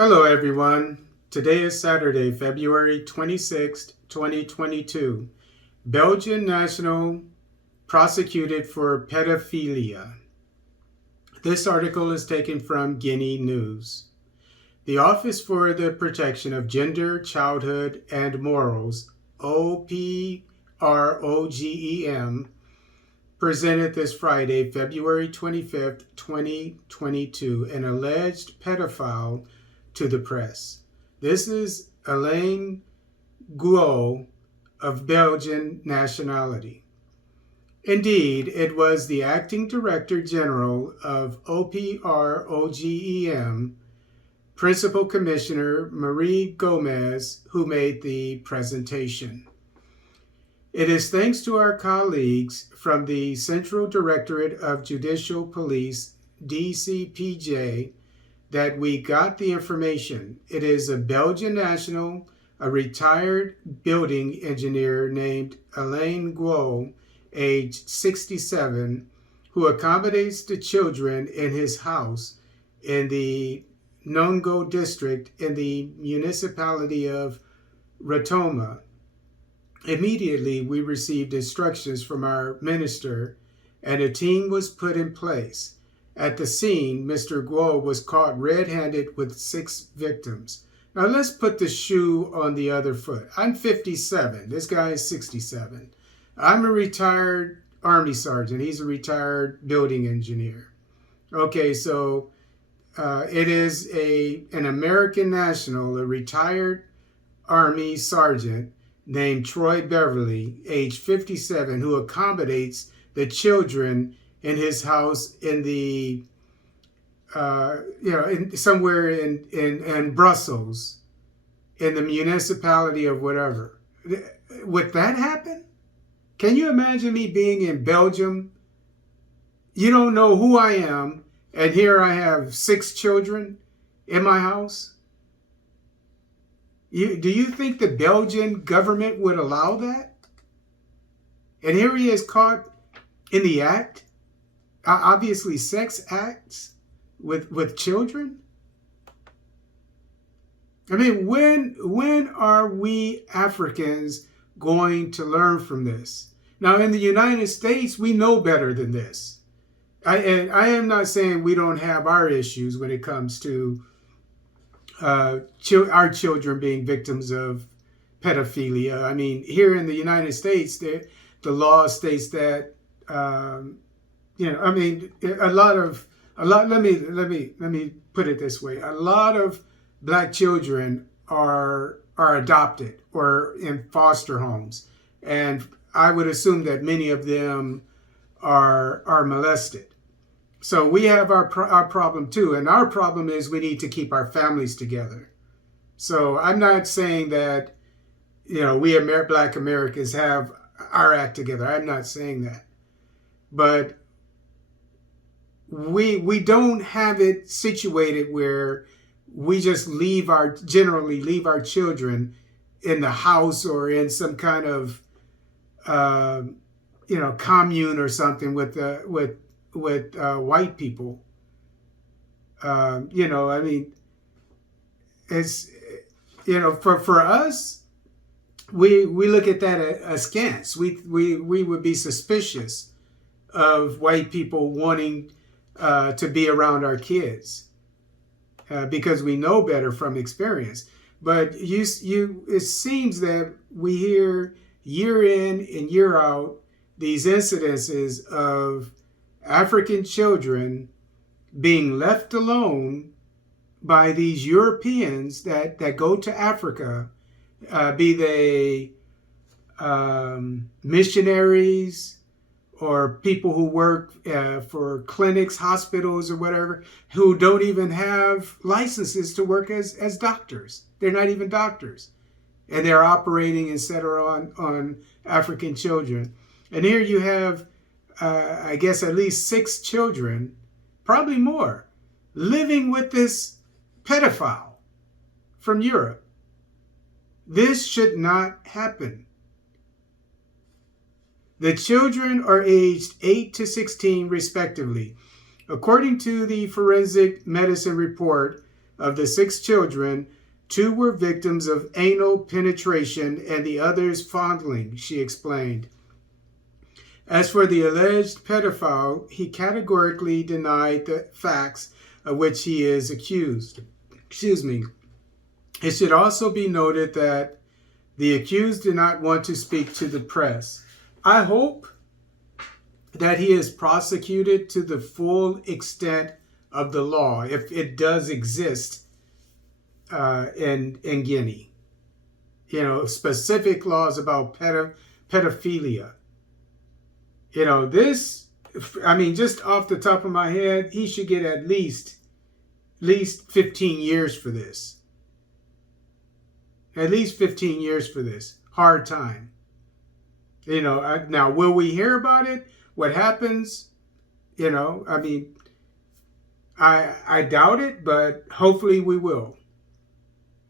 Hello, everyone. Today is Saturday, February 26th, 2022. Belgian national prosecuted for pedophilia. This article is taken from Guinea News. The Office for the Protection of Gender, Childhood, and Morals, OPROGEM, presented this Friday, February 25th, 2022, an alleged pedophile to the press. This is Alain Guo of Belgian nationality. Indeed, it was the acting director general of OPROGEM, Principal Commissioner Marie Gomez, who made the presentation. It is thanks to our colleagues from the Central Directorate of Judicial Police, DCPJ, that we got the information. It is a Belgian national, a retired building engineer named Alain Guo, age 67, who accommodates the children in his house in the Nongo district in the municipality of Rotoma. Immediately, we received instructions from our minister, and a team was put in place. At the scene, Mr. Guo was caught red-handed with 6 victims. Now let's put the shoe on the other foot. I'm 57. This guy is 67. I'm a retired Army sergeant. He's a retired building engineer. Okay, so it is an American national, a retired Army sergeant named Troy Beverly, age 57, who accommodates the children in his house in the, somewhere in Brussels, in the municipality of whatever. Would that happen? Can you imagine me being in Belgium? You don't know who I am, and here I have 6 children in my house? Do you think the Belgian government would allow that? And here he is caught in the act, obviously sex acts with children. I mean, when are we Africans going to learn from this? Now, in the United States, we know better than this. I am not saying we don't have our issues when it comes to our children being victims of pedophilia. I mean, here in the United States, the law states that let me put it this way: a lot of Black children are adopted or in foster homes, and I would assume that many of them are molested. So we have our problem too, and our problem is we need to keep our families together. So I'm not saying that we Black Americans have our act together. I'm not saying that, but we don't have it situated where we just generally leave our children in the house or in some kind of commune or something with white people. I mean, it's for us, we look at that askance. We would be suspicious of white people wanting to be around our kids because we know better from experience. But it seems that we hear year in and year out these incidences of African children being left alone by these Europeans that go to Africa, be they missionaries or people who work for clinics, hospitals, or whatever, who don't even have licenses to work as doctors. They're not even doctors. And they're operating, etc., on African children. And here you have, I guess, at least 6 children, probably more, living with this pedophile from Europe. This should not happen. The children are aged 8 to 16 respectively. According to the forensic medicine report Of the 6 children, 2 were victims of anal penetration and the others fondling, she explained. As for the alleged pedophile, he categorically denied the facts of which he is accused. Excuse me. It should also be noted that the accused did not want to speak to the press. I hope that he is prosecuted to the full extent of the law, if it does exist in Guinea. You know, specific laws about pedophilia. You know, this, I mean, just off the top of my head, he should get at least 15 years for this. At least 15 years for this. Hard time. You know, now, will we hear about it? What happens? You know, I mean, I doubt it, but hopefully we will.